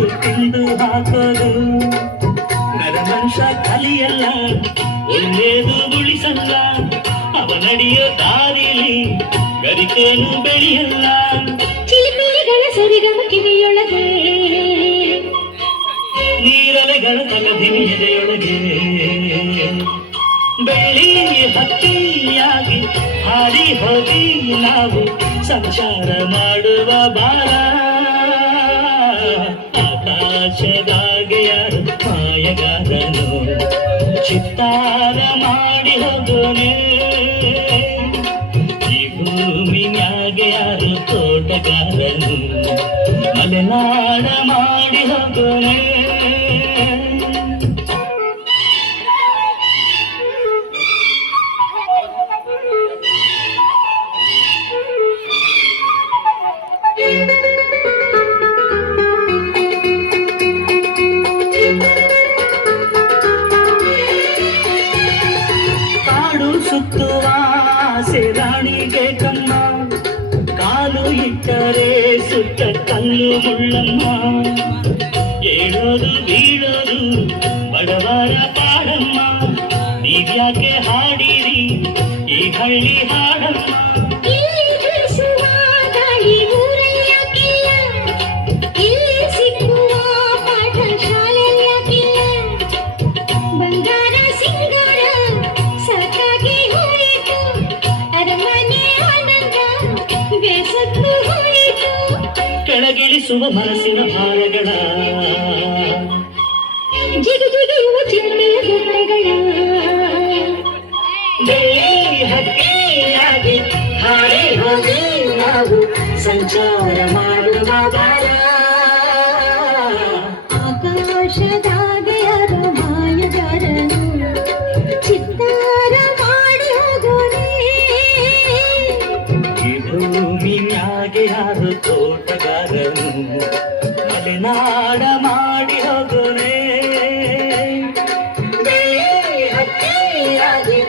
ತುತ್ತು ತಿಂದು ಹಾಕೋದು ನರಮನುಷ್ಯ ಕಲಿಯಲ್ಲ ಒಳ್ಳೇದು ಉಳಿಸಲ್ಲ ಅವನಡಿಯೋ ದಾರಿಲಿ ಗರಿಕೇನು ಬೆಳೆಯಲ್ಲ ಚಿಲಿಪಿಲಿಗಳ ಸರಿಗಮ ಕಿವಿಯೊಳಗೆ ನೀರಲೆಗಳ ತಗದಿನಿ ಎದೆಯೊಳಗೆ ಬೆಳ್ಳಿ ಹತ್ತಿಯಾಗಿ ಹಾರಿ ಹೋಗಿ ನಾವು ಸಂಚಾರ ಮಾಡುವ ಬಾರ ಆಕಾಶದಾಗೆ ಯಾರು ಮಾಯಗಾರನು ಚಿತ್ತಾರ ಮಾಡಿ ಹೋಗೋನೆ ಈ ಭೂಮಿ ಮ್ಯಾಗೆ ಯಾರು ತೋಟಗಾರನು ಮಲೆನಾಡ ಮಾಡಿ ಹೋಗೋನೆ ಕಾಡು ಸುತ್ತುವ ರಾಣಿಗೆ ಕಮ್ಮ ಕಾಲು ಇಟ್ಟರೆ ಸುತ್ತ ಕಲ್ಲು ಮುಳ್ಳಮ್ಮ ಏಳೋದು ಬೀಳೋದು ಬಡವರ ಪಾಡಮ್ಮ ನೀವ್ಯಾಕೆ ಹಾಡಿರಿ ಈ ಹಳ್ಳಿ ಹಾಡಮ್ಮ ಕೆಳಗಿಳಿಸುವ ಮನಸ್ಸಿನ ಭಾರಗಳ ಜಿಗಿಯುವ ಚಿನ್ನೆಯ ಗುಡ್ಡಗಳ ಬೆಳ್ಳಿ ಹಕ್ಕಿಯಾಗಿ ಹಾರಿ ಹೋಗಿ ನಾವು ಸಂಚಾರ ಮಾಡುವ ಬಾರ ಆಕಾಶದಾಗೆ ಯಾರೋ ಮಾಯಗಾರನು ಚಿತ್ತಾರ ಮಾಡಿ ಹೋಗೋನೆ ಈ ಭೂಮಿ ಮ್ಯಾಗೆ ಯಾರು ತೋಟಗಾರನು ಮಲೆನಾಡ ಮಾಡಿ ಹೋಗೋನೆ ಹಕ್ಕಿಯಾಗಿ